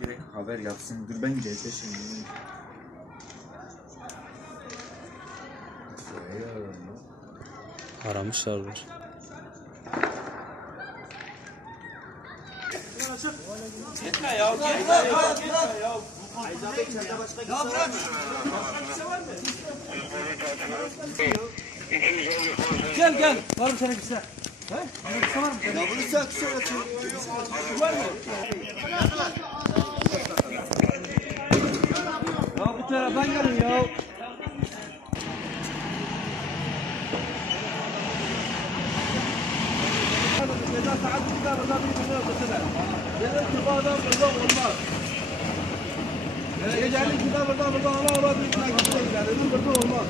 Direkt haber yapsın. Dur ben gelse şimdi. Aramışlardır. Gitme ya, gitme ya. Ya bırak. Gel. Var mı sana kısa? He? Kısa var mı? Ya bunu sen kısa yapıyorsun. Var mı? Ya bu taraftan gelin ya. إذا ساعدت كذا بزابين من القتلة. يا انتقاد بالله والله. يجعل كذا بالله الله لا راضي يطلع كذا يعني بالله والله.